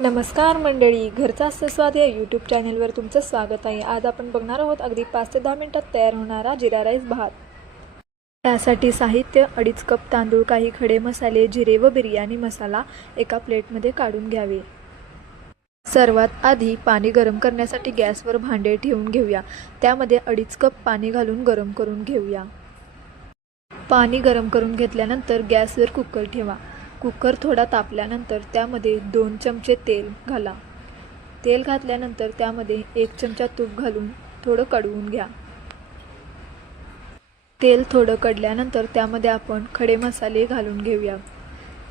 नमस्कार मंडळी घरचा असं स्वाद या यूट्यूब चॅनलवर तुमचं स्वागत आहे. आज आपण बघणार आहोत अगदी पाच ते दहा मिनिटात तयार होणारा जिरा राईस भात. त्यासाठी साहित्य अडीच कप तांदूळ काही खडे मसाले जिरे व बिर्याणी मसाला एका प्लेटमध्ये काढून घ्यावे. सर्वात आधी पाणी गरम करण्यासाठी गॅसवर भांडे ठेवून घेऊया. त्यामध्ये अडीच कप पाणी घालून गरम करून घेऊया. पाणी गरम करून घेतल्यानंतर गॅसवर कुकर ठेवा. कुकर थोडा तापल्यानंतर त्यामध्ये दोन चमचे तेल घाला. तेल घातल्यानंतर त्यामध्ये एक चमचा तूप घालून थोडं कडवून घ्या. तेल थोडं कडल्यानंतर त्यामध्ये आपण खडे मसाले घालून घेऊया.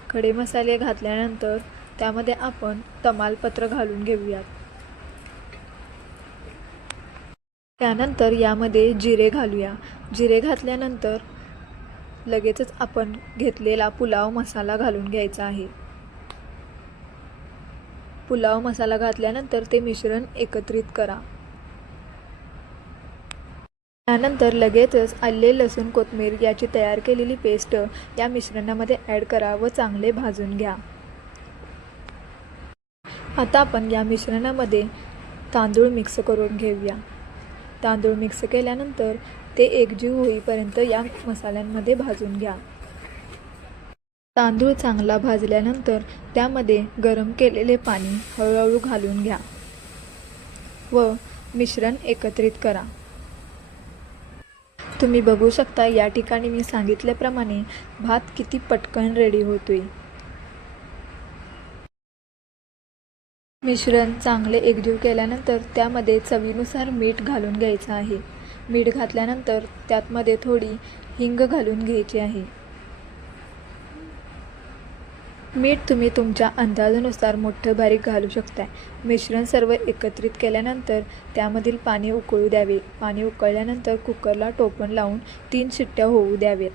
खडे मसाले घातल्यानंतर त्यामध्ये आपण तमालपत्र घालून घेऊयात त्यानंतर यामध्ये जिरे घालूया. जिरे घातल्यानंतर लगेचच आपण घेतलेला पुलाव मसाला घालून घ्यायचा आहे. पुलाव मसाला घातल्यानंतर ते मिश्रण एकत्रित करा. त्यानंतर लगेचच आले लसूण कोथमीर याची तयार केलेली पेस्ट या मिश्रणामध्ये ॲड करा व चांगले भाजून घ्या. आता आपण या मिश्रणामध्ये तांदूळ मिक्स करून घेऊया. तांदूळ मिक्स केल्यानंतर ते एकजीव होईपर्यंत या मसाल्यांमध्ये भाजून घ्या. तांदूळ चांगला भाजल्यानंतर त्यामध्ये गरम केलेले पाणी हळूहळू घालून घ्या व मिश्रण एकत्रित करा. तुम्ही बघू शकता या ठिकाणी मी सांगितल्याप्रमाणे भात किती पटकन रेडी होतोय. मिश्रण चांगले एकजीव केल्यानंतर त्यामध्ये चवीनुसार मीठ घालून घ्यायचं आहे. मीठ घातल्यानंतर त्यातमध्ये थोडी हिंग घालून घ्यायची आहे. मीठ तुम्ही तुमच्या अंदाजानुसार मोठं बारीक घालू शकता मिश्रण सर्व एकत्रित केल्यानंतर त्यामधील पाणी उकळू द्यावे. पाणी उकळल्यानंतर कुकरला टोपण लावून तीन शिट्ट्या होऊ द्यावेत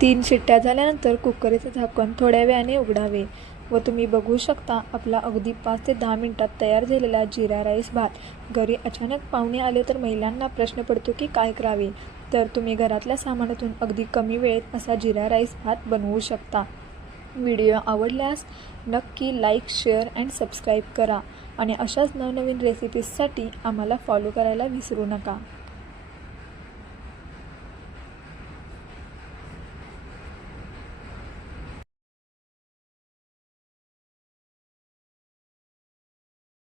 तीन शिट्ट्या झाल्यानंतर कुकरचं झाकण थोड्या वेळाने उघडावे व तुम्ही बघू शकता आपला अगदी पाच ते दहा मिनिटात तयार झालेला जिरा राईस भात. घरी अचानक पाहुणे आले तर महिलांना प्रश्न पडतो की काय करावे? तर तुम्ही घरातल्या सामानातून अगदी कमी वेळेत असा जिरा राईस भात बनवू शकता. व्हिडिओ आवडल्यास नक्की लाईक शेअर अँड सबस्क्राईब करा आणि अशाच नवनवीन रेसिपीजसाठी आम्हाला फॉलो करायला विसरू नका.